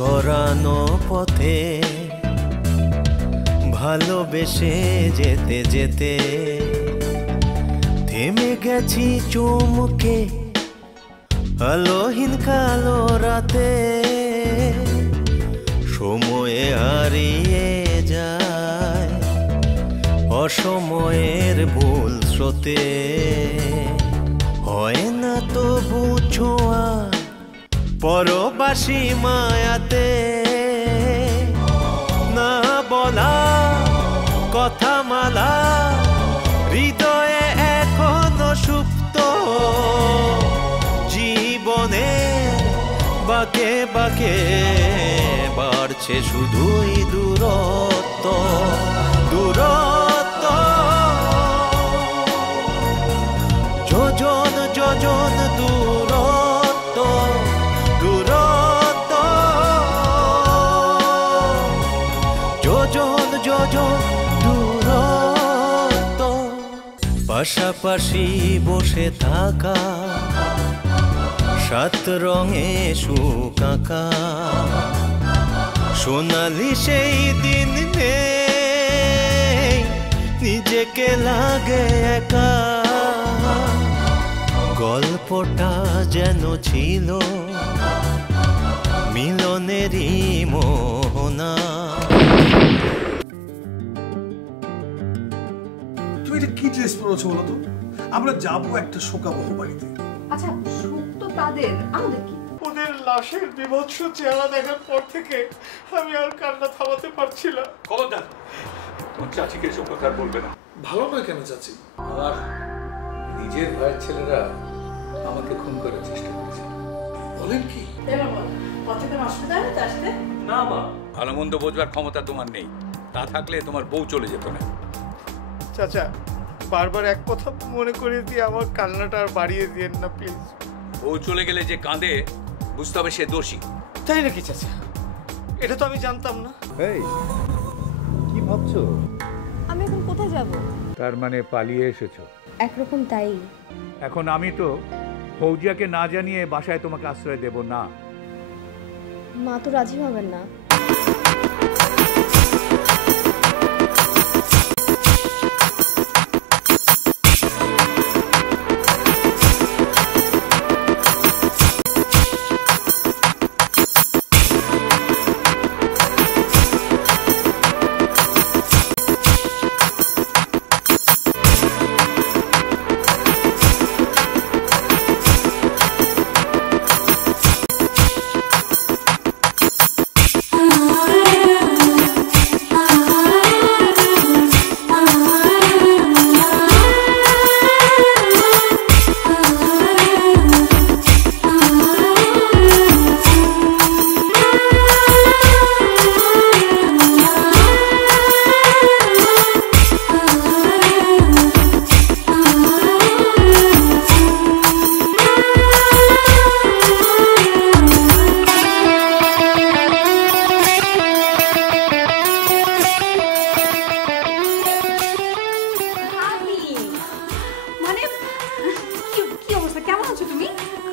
ছড়ানো পথে ভালোবেসে যেতে যেতে থেমে গেছি চুমকে আলোহীন কালো রাতে। সময়ে হারিয়ে যায় অসময়ের ভুল স্রোতে। হয় না তো বুঝোয়া পরবাসী মায়াতে। না বলা কথা মালা হৃদয়ে এখনো সুপ্ত। জীবনে বাঁকে বাঁকে বাড়ছে শুধুই দূরত্ব দূরত্ব। যোজন যোজন দূরত্ব দূরত্ব। যোজন যোজন দূরত্ব। পাশাপাশি বসে থাকা সাত রঙে সুকাকা সোনালি সেই দিন নেই নিজেকে লাগে একা। গল্পটা যেন ছিল মিলনেরই মোহনা। তুমি এটা কি ড্রেস পরেছো বলো তো? আমরা যাবো একটা শোকাবহ বাড়িতে। আচ্ছা শোক তো তাদের, আমাদের কি? ওদের লাশের বিভৎস চেহারা দেখার পর থেকে আমি আর কান্না থামাতে পারছি না। খবরদার তোমার চাচিকে এসব কথা আর বলবে না। ভালো নয় কেন চাচি? আমার নিজের ভাইয়ের ছেলেরা আমাকে খুন করার চেষ্টা করেছে। বলেন কি? না মা, ভালো মন্দ বোঝবার ক্ষমতা তোমার নেই। তা থাকলে তোমার বউ চলে যেত না। চাচা বারবার এক কথা মনে করিয়ে দিয়ে আমার কান্নাটা আর বাড়িয়ে দিয়েন না প্লিজ। বউ চলে গেলে যে কাঁদে বুঝতে হবে সে দোষী। তাই নাকি চাচা? এটা তো আমি জানতাম না। এই কি ভাবছো? আমি এখন কোথায় যাব? তার মানে পালিয়ে এসেছো? একরকম তাই। এখন আমি তো ফৌজিয়াকে না জানিয়ে বাসায় তোমাকে আশ্রয় দেব না। মা তো রাজি হবেন না।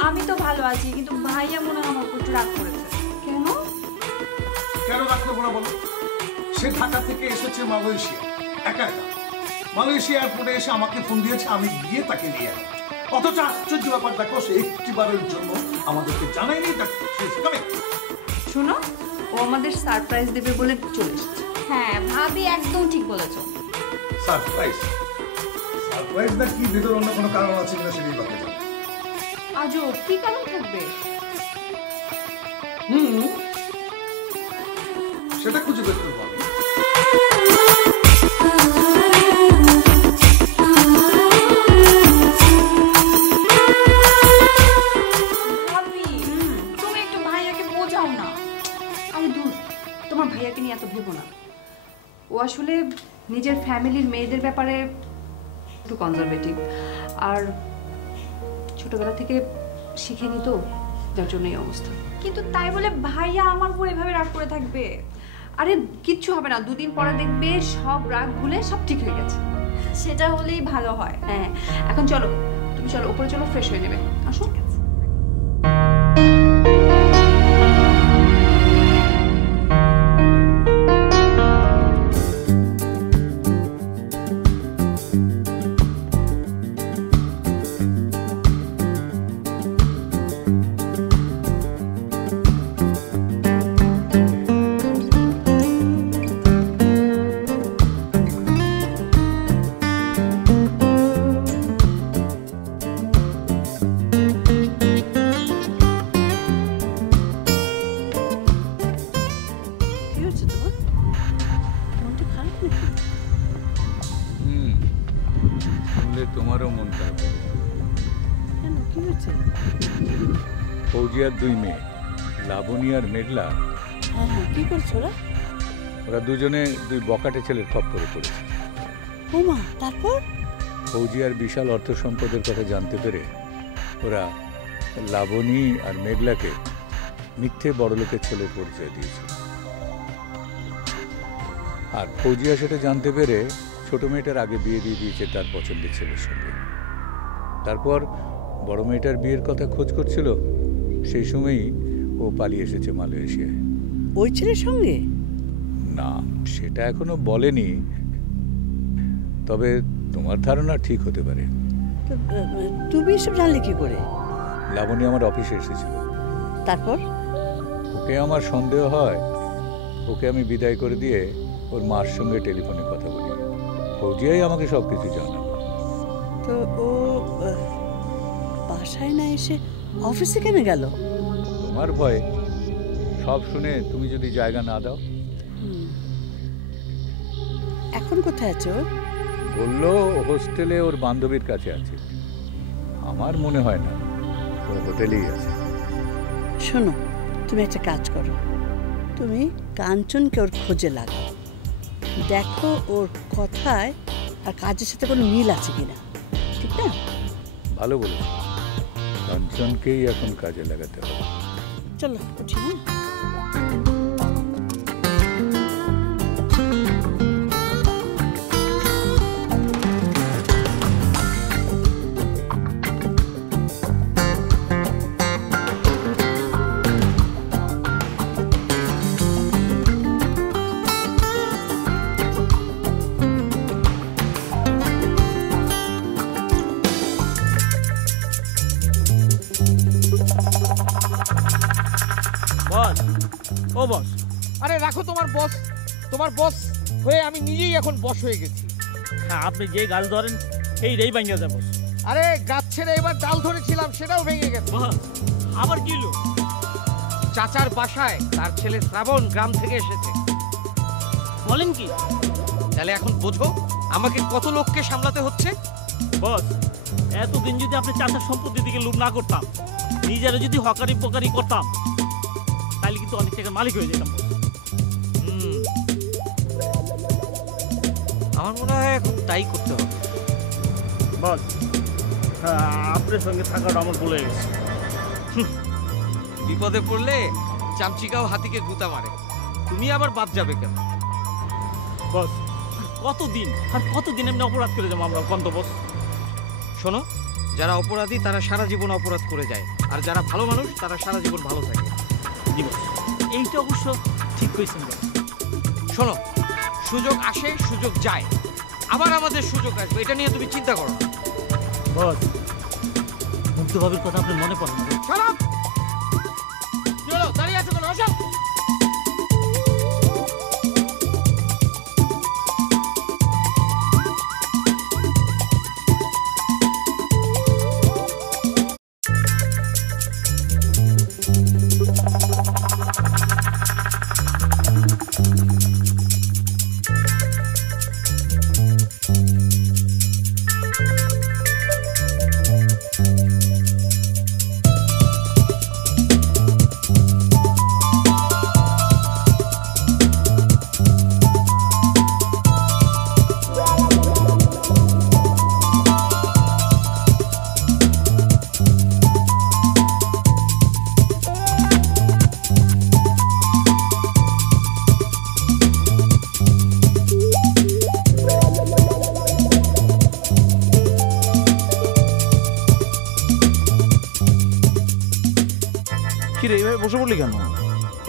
আমি তো ভালো আছি, কিন্তু ভাইয়া মনে হয় আমার উপর রাগ করেছে। কেন কেন রাগ করবো না বলো? সে ঢাকা থেকে এসেছে মালয়েশিয়া একা একা। মালয়েশিয়া এয়ারপোর্টে এসে আমাকে ফোন দিয়েছে, আমি গিয়ে তাকে নিয়ে এলাম। অথচ আশ্চর্য ব্যাপার দেখো, সে একটিবারের জন্য আমাদেরকে জানায়নি। শোনো, ও আমাদের সারপ্রাইজ দেবে বলে চলে এসেছে। হ্যাঁ ভাবি একদম ঠিক বলেছো। সারপ্রাইজ? সারপ্রাইজ না কি ভিতর অন্য কোনো কারণ আছে কিনা সেটাই বাকি জানি। আজও কি কারণ থাকবে? সেটা খুঁজে বের করবো আমি। তুমি একটু ভাইয়াকে বোঝাও না। আরে দূর, তোমার ভাইয়াকে নিয়ে এত ভেবো না। ও আসলে নিজের ফ্যামিলির মেয়েদের ব্যাপারে একটু কনজারভেটিভ, আর ছোটবেলা থেকে শিখেনি তো, যার জন্য এই অবস্থা। কিন্তু তাই বলে ভাইয়া আমার উপর এভাবে রাগ করে থাকবে? আরে কিচ্ছু হবে না, দুদিন পরে দেখবে সব রাগ ভুলে সব ঠিক হয়ে গেছে। সেটা হলেই ভালো হয়। হ্যাঁ এখন চলো, তুমি চলো উপরে চলো, ফ্রেশ হয়ে নেবে। আসো। কি হয়েছে? ফৌজিয়ার 2 মেয়ে লাবণী আর মেঘলা। হ্যাঁ হ্যাঁ, কি করছো ওরা? ওরা দুজনে 2 বকাটে ছেলের খপ্পরে পড়েছে। ও মা, তারপর? ফৌজিয়ার বিশাল অর্থ সম্পদের কথা জানতে পেরে ওরা লাবণী আর মেঘলাকে মিথ্যে বড়লোকের ছেলের পরিচয় দিয়েছে। আর ফৌজিয়া সেটা জানতে পেরে ছোট মেয়েটার আগে বিয়ে দিয়ে দিয়েছে তার পছন্দের ছেলের সঙ্গে। তারপর বড় মেয়েটার বিয়ের কথা খোঁজ করছিল, সেই সময়ই ও পালিয়ে এসেছে মালয়েশিয়ায়। ওই ছেলের সঙ্গে? না, সেটা এখনো বলেনি, তবে তোমার ধারণা ঠিক হতে পারে। তো, তুমি এসব জানলে কি করে? লাবণী আমার অফিসে এসেছিল। তারপর? ওকে আমার সন্দেহ হয়, ওকে আমি বিদায় করে দিয়ে ওর মার সঙ্গে টেলিফোনে কথা বলি। ফৌজিয়াই আমাকে সব কিছু জানালো। তো ও বাসায় না এসে অফিসে কেন গেল? তোমার ভয়ে। সব শুনে তুমি যদি জায়গা না দাও। এখন কোথায় আছো? বললো হোস্টেলে ওর বান্ধবীর কাছে আছে। আমার মনে হয় না, ও হোটেলেই আছে। শোনো, তুমি একটা কাজ করো, তুমি কাঞ্চনকে ওর খোঁজে লাগাও, দেখো ওর কথায় আর কাজের সাথে কোনো মিল আছে কিনা, ঠিক না? ভালো বলেছো, কাঞ্চনকেই এখন কাজে লাগাতে হবে। চলো উঠি। হ্যাঁ, বস, ও বস, আরে রাখো তোমার বস। তোমার বস হয়ে আমি নিজেই এখন বস হয়ে গেছি। হ্যাঁ, আপনি যে গাছ ধরেন এই রেই ভাঙিয়া যাবো। আরে গাছ ছেড়ে এবার ডাল ধরেছিলাম, সেটাও ভেঙে গেছে। আবার কি হলো? চাচার বাসায় তার ছেলে শ্রাবণ গ্রাম থেকে এসেছে। বলেন কি? তাহলে এখন বোঝো আমাকে কত লোককে সামলাতে হচ্ছে। বস, এতদিন যদি আপনি চাচার সম্পত্তির দিকে লোভ না করতাম, নিজেরা যদি হকারি পকারি করতাম, তাহলে কিন্তু অনেক টাকার মালিক হয়ে যেতাম। আমার মনে হয় এখন তাই করতে হবে। বস, আপনার সঙ্গে থাকাটা আমার ভুলে গেছে। বিপদে পড়লে চামচিকাও হাতিকে গুতা মারে, তুমি আবার বাদ যাবে কেন? বস, কতদিন আর কতদিন এমনি অপরাধ করে যাবো আমরা, কন্ত বস? শোনো, যারা অপরাধী তারা সারা জীবন অপরাধ করে যায়, আর যারা ভালো মানুষ তারা সারা জীবন ভালো থাকে। জি বস, এইটা অবশ্য ঠিক কইছেন বস। শোনো, সুযোগ আসে সুযোগ যায়, আবার আমাদের সুযোগ আসবে, এটা নিয়ে তুমি চিন্তা করো। বস, মুগ্ধভাবের কথা আপনার মনে পড়ে না? শোনো, কি হলো, দাঁড়িয়ে আছো কেন? আসো। কিরে, এইভাবে বসে পড়লি কেন?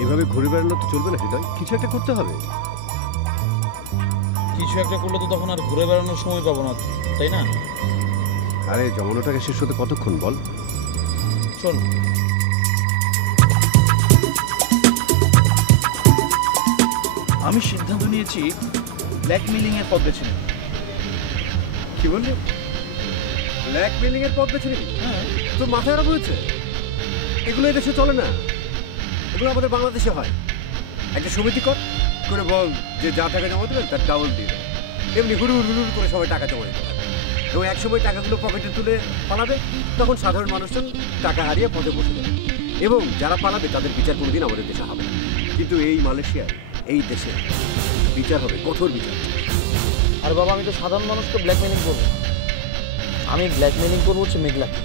এভাবে ঘুরে বেড়ালে তো চলবে না হৃদয়, কিছু একটা করতে হবে। কিছু একটা করলে তো তখন আর ঘুরে বেড়ানোর সময় পাবো না, তাই না? আরে জমানোটাকে শেষ হতে কতক্ষণ বল? শোন, আমি সিদ্ধান্ত নিয়েছি ব্ল্যাকমেলিং এর পথ বেছে নেব। কি বললি? ব্ল্যাকমেলিং এর পথ বেছে নিবি? হ্যাঁ। তোর মাথায় খারাপ হয়েছে? এগুলো এদেশে চলে না, এগুলো আমাদের বাংলাদেশে হয়। একটা সমিতি করে বল যে যা টাকা জমা দেবেন তার ডাবল দিবে, এমনি হুড়ুর হুড়ুর করে সবাই টাকা জমা দিতে হবে। এবং একসময় টাকাগুলো পকেটে তুলে পালাবে, তখন সাধারণ মানুষজন টাকা হারিয়ে পথে বসে যাবে। এবং যারা পালাবে তাদের বিচার কোনোদিন আমাদের দেশে হবে না। কিন্তু এই মালয়েশিয়ায়, এই দেশে বিচার হবে, কঠোর বিচার। আর বাবা, আমি তো সাধারণ মানুষকে ব্ল্যাকমেলিং করবো, আমি ব্ল্যাকমেলিং করবো হচ্ছে মেঘলাকে।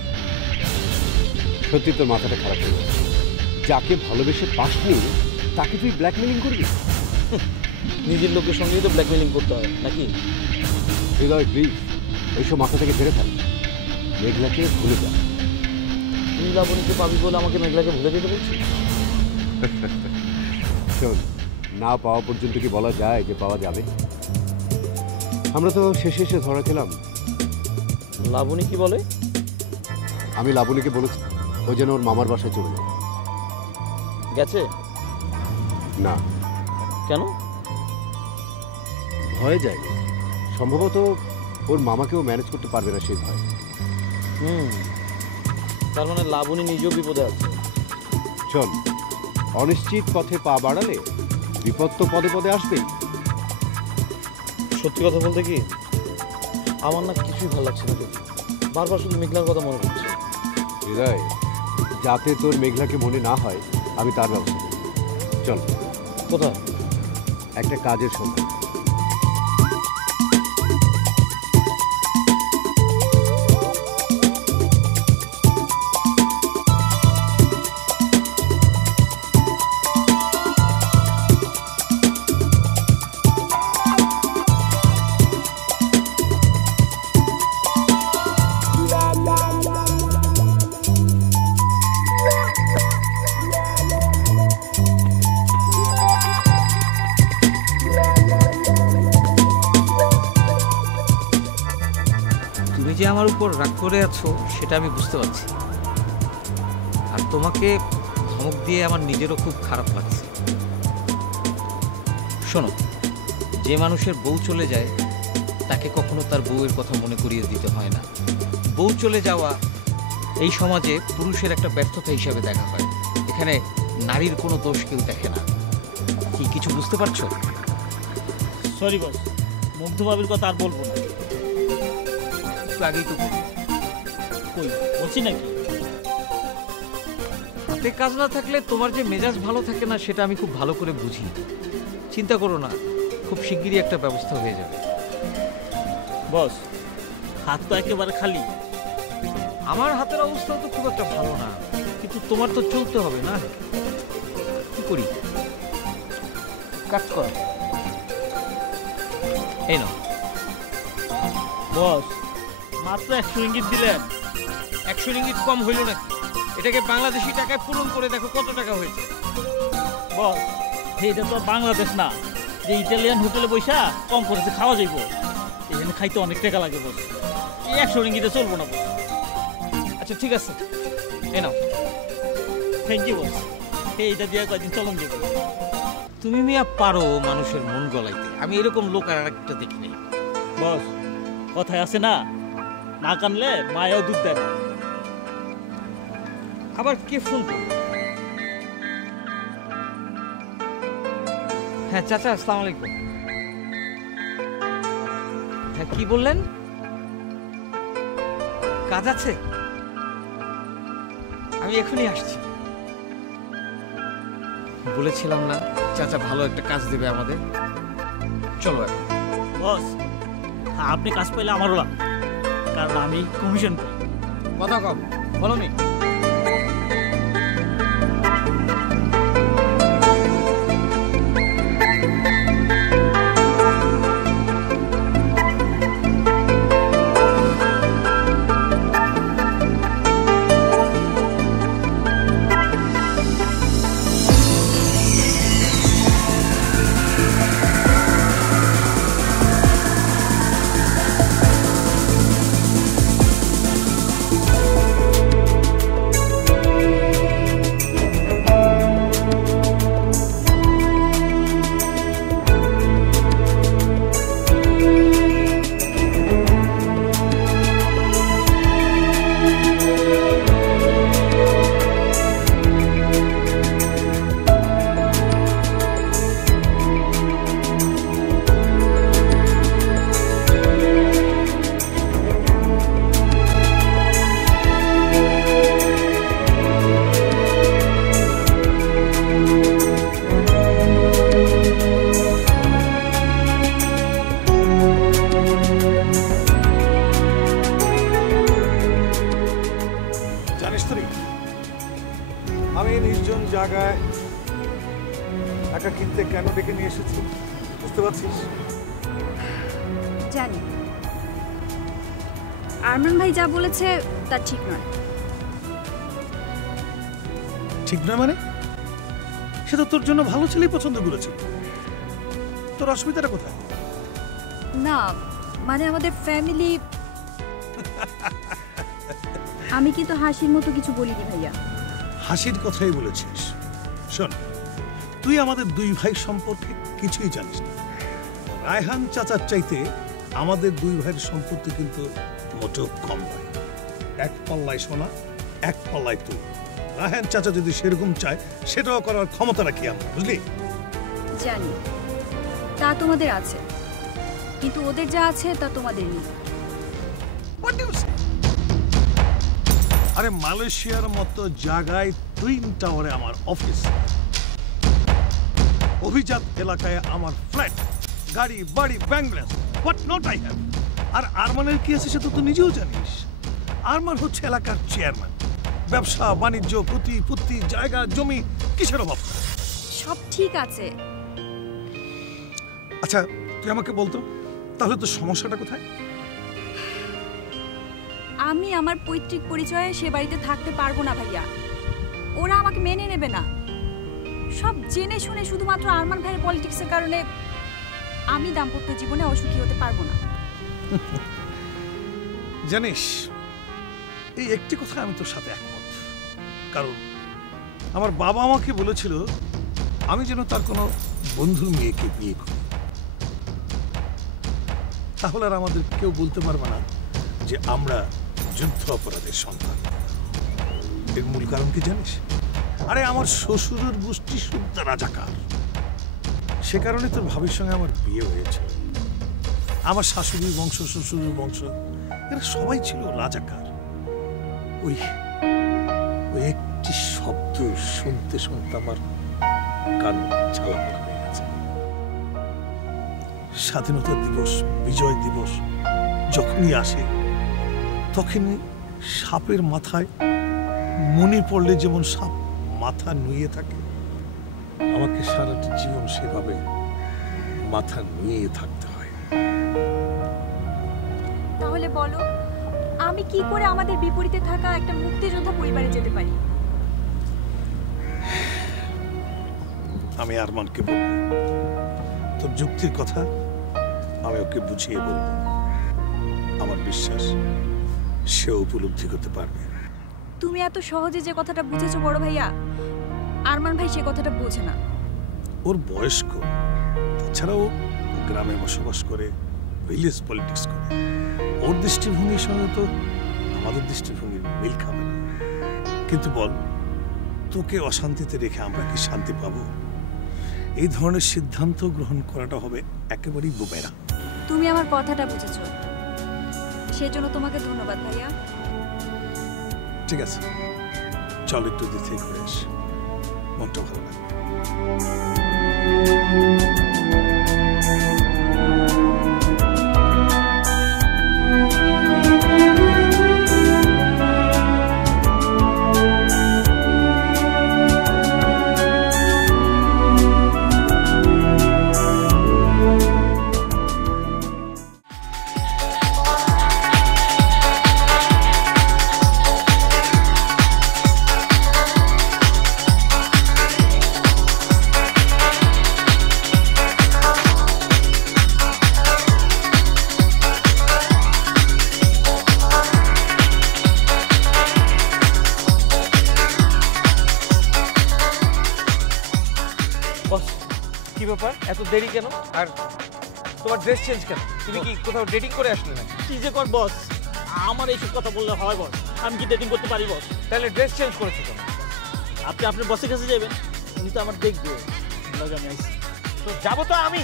সত্যি তোর মাথাটা খারাপ হয়ে গেছে। যাকে ভালোবেসে পাসনি তাকে তুই ব্ল্যাকমেলিং করবি? নিজের লোকের সঙ্গেই তো ব্ল্যাকমেলিং করতে হয় নাকি? হৃদয়, প্লিজ ওইসব মাথা থেকে ছেড়ে ফেল, মেঘলাকে ভুলে যা। তুই লাবণীকে পাবি বলে আমাকে মেঘলাকে ভুলে যেতে বলছিস? শোন, না পাওয়া পর্যন্ত কি বলা যায় যে পাওয়া যাবে? আমরা তো শেষে এসে ধরা খেলাম। লাবণী কি বলে? আমি লাবণীকে বলেছি ও যেন ওর মামার বাসায় চলে যায়। গেছে? না। কেন? ভয়ে যায়নি, সম্ভবত ওর মামাকেও ম্যানেজ করতে পারবে না সেই ভয়। তার মানে লাবণী নিজেও বিপদে আছে। শোন, অনিশ্চিত পথে পা বাড়ালে বিপদ তো পদে পদে আসবেই। সত্যি কথা বলতে কি, আমার না কিছুই ভালো লাগছে না, বারবার শুধু মেঘলার কথা মনে পড়ছে। হৃদয়, যাতে তোর মেঘলাকে মনে না হয় আমি তার ব্যবস্থা করি। চল। কোথায়? একটা কাজের সন্ধান। যে আমার উপর রাগ করে আছো সেটা আমি বুঝতে পারছি, আর তোমাকে ধমক দিয়ে আমার নিজেরও খুব খারাপ লাগছে। শোনো, যে মানুষের বউ চলে যায় তাকে কখনো তার বউয়ের কথা মনে করিয়ে দিতে হয় না। বউ চলে যাওয়া এই সমাজে পুরুষের একটা ব্যর্থতা হিসাবে দেখা হয়। এখানে নারীর কোনো দোষ কেউ দেখে না। কি কিছু বুঝতে পারছো? সরি বস, মুগ্ধ ভাবির কথা আর বলবো না। আগেই তো কই বলছি নাকি? হাতে কাজ না থাকলে তোমার যে মেজাজ ভালো থাকে না সেটা আমি খুব ভালো করে বুঝি। চিন্তা করো না, খুব শিগগিরই একটা ব্যবস্থা হয়ে যাবে। বস, হাত তো একেবারে খালি। আমার হাতের অবস্থা তো খুব একটা ভালো না, কিন্তু তোমার তো চলতে হবে না। কি করি? কাজ কর। এই নাও। বস, মাত্র 100 রিঙ্গিত দিলেন। 100 রিঙ্গিত কম হইল নাকি? এটাকে বাংলাদেশি টাকায় পূরণ করে দেখো কত টাকা হয়েছে। বস, এটা তো বাংলাদেশ না যে ইটালিয়ান হোটেলে বৈশা কম করেছে খাওয়া যাইব। এখানে খাইতে অনেক টাকা লাগে বস, এই 100 রিঙ্গিতে চলবো না বস। আচ্ছা ঠিক আছে, এ নাও। থ্যাংক ইউ বস, এইটা দিয়ে কয়দিন চলন যাবো। তুমি মিয়া পারো মানুষের মন গলাইতে, আমি এরকম লোক আর একটা দেখি নাই। বস, কথায় আছে না, না কানলে মায়াও দুধ দেয় না। আবার কে ফোন করল? হ্যাঁ চাচা, আসসালামু আলাইকুম। হ্যাঁ কি বললেন? কাজ আছে? আমি এখনই আসছি। বলেছিলাম না চাচা ভালো একটা কাজ দেবে আমাদের। চলো এখন। বস, আপনি কাজ পাইলে আমারও লাভ, কারণ আমি কমিশন পাই। কথা কম, বলো নি। আমি নির্জন জায়গায় একা কিনতে কেন ডেকে নিয়ে এসেছি বুঝতে পারছিস? জানি আরমান ভাই যা বলেছে তা ঠিক নয়। ঠিক নয় মানে? সে তো তোর জন্য ভালো ছেলেই পছন্দ করেছিল, তোর অসুবিধাটা কোথায়? না মানে আমাদের ফ্যামিলি। আমি কিন্তু হাসির মতো কিছু বলিনি ভাইয়া। হাসির কথাই বলেছিস। শোন, তুই আমাদের দুই ভাই সম্পর্কে কিছুই জানিস না। রায়হান চাচার চাইতে আমাদের দুই ভাইয়ের সম্পত্তি কিন্তু মোটেও কম নয়। এক পাল্লায় সোনা, এক পাল্লায় তুই। রায়হান চাচা যদি সেরকম চায় সেটাও করার ক্ষমতা রাখি আমরা, বুঝলি? জানি তা তোমাদের আছে, কিন্তু ওদের যা আছে তা তোমাদের নেই। আরে মালয়েশিয়ার মতো জায়গায় টুইন টাওয়ারে আমার অফিস, অভিজাত এলাকায় আমার ফ্ল্যাট, গাড়ি বাড়ি bank balance, what not I have. আর আরমানের কি আছে সেটা তো নিজেও জানিস। আরমান হচ্ছে এলাকার চেয়ারম্যান। ব্যবসা বাণিজ্য প্রতিপত্তি জায়গা জমি কিসের অভাব? সব ঠিক আছে। আচ্ছা তুই আমাকে বলতো তাহলে তো সমস্যাটা কোথায়? আমি আমার পৈতৃক পরিচয়ে সে বাড়িতে থাকতে পারবো না ভাইয়া। ওরা আমাকে মেনে নেবে না। সব জেনে শুনে শুধুমাত্র আরমান ভাইয়ের পলিটিক্সের কারণে আমি দাম্পত্য জীবনে অসুখী হতে পারবো না। জানিস, এই একটি কথা আমি তোর সাথে একমত। কারণ আমার বাবা আমাকে বলেছিল আমি যেন তার কোনো বন্ধুর মেয়েকে বিয়ে করি, তাহলে আর আমাদের কেউ বলতে পারবে না যে আমরা যুদ্ধ অপরাধের সন্তান। এর মূল কারণ কি জানিস? আরে আমার শ্বশুরের গোষ্ঠী শুদ্ধ রাজাকার। সে কারণে তোর ভাবির সঙ্গে আমার বিয়ে হয়েছে। আমার শাশুড়ির বংশ, শ্বশুরের বংশ, এরা সবাই ছিল রাজাকার। ওই ওই একটি শব্দ শুনতে শুনতে আমার কান ঝালাপালা হয়ে গেছে। স্বাধীনতা দিবস, বিজয় দিবস যখনই আসে তখনই সাপের মাথায় মনে পড়লে যেমন সাপ মাথা নুয়ে থাকে, আমাকে সারাটা জীবন সেভাবে মাথা নুয়ে থাকতে হয়। তাহলে বলো আমি কি করে আমাদের বিপরীতে থাকা একটা মুক্তিযোদ্ধা পরিবারে যেতে পারি? আমি আরমানকে বলবো, তোর যুক্তির কথা আমি ওকে বুঝিয়ে বলবো। আমার বিশ্বাস সে উপলব্ধি করতে পারবে। তুমি এত সহজে যে কথাটা বুঝেছো বড় ভাইয়া, আরমান ভাই সে কথাটা বোঝে না। ওর বয়স কম, তাছাড়াও গ্রামে বসবাস করে, ভিলেজ পলিটিক্স করে। ওর দৃষ্টিভঙ্গির সঙ্গে তো আমাদের দৃষ্টিভঙ্গির মিল খাবে না। কিন্তু বল, তোকে অশান্তিতে রেখে আমরা কি শান্তি পাবো? এই ধরনের সিদ্ধান্ত গ্রহণ করাটা হবে একেবারেই বুমেরা। তুমি আমার কথাটা বুঝেছো, সেজন্য তোমাকে ধন্যবাদ ভাইয়া। ঠিক আছে, চল একটু দিক থেকে ঘুরে আসি, মনটা ভালো লাগে। কি ব্যাপার, এত দেরি কেন? আর তোমার ড্রেস চেঞ্জ কেন? তুমি কি কোথাও ডেটিং করে আসলে নাকি? কি যে কর বস, আমার এইসব কথা বললে হয় বস? আমি কি ডেটিং করতে পারি বস? তাহলে ড্রেস চেঞ্জ করেছো কেন? আপনি আপনার বসের কাছে যাবেন, উনি তো আমার দেখবে। আমি আইসি তো যাবো তো আমি।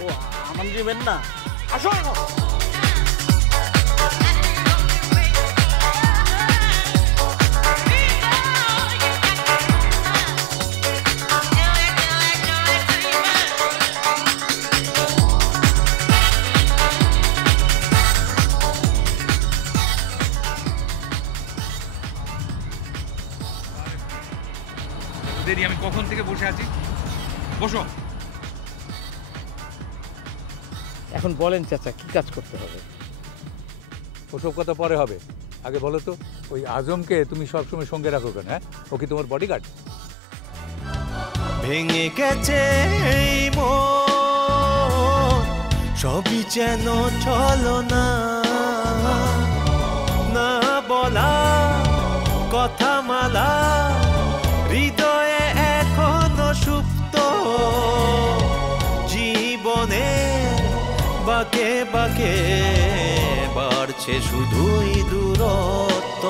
ও আমার নেবেন না? আসো এখন। দেরি, আমি কখন থেকে বসে আছি। বসো। এখন বলেন চাচা, কি কাজ করতে হবে? ওসব কথা পরে হবে, আগে বলো তো ওই আজমকে তুমি সবসময় সঙ্গে রাখো কেন? হ্যাঁ, ও কি তোমার বডিগার্ড? ভেঙে গেছে এই মন, সবই যেন ছলনা, না বলা কথা মালা হৃদয়ে এখনো সুপ্ত, জীবনে বাঁকে বাঁকে বাড়ছে শুধুই দূরত্ব।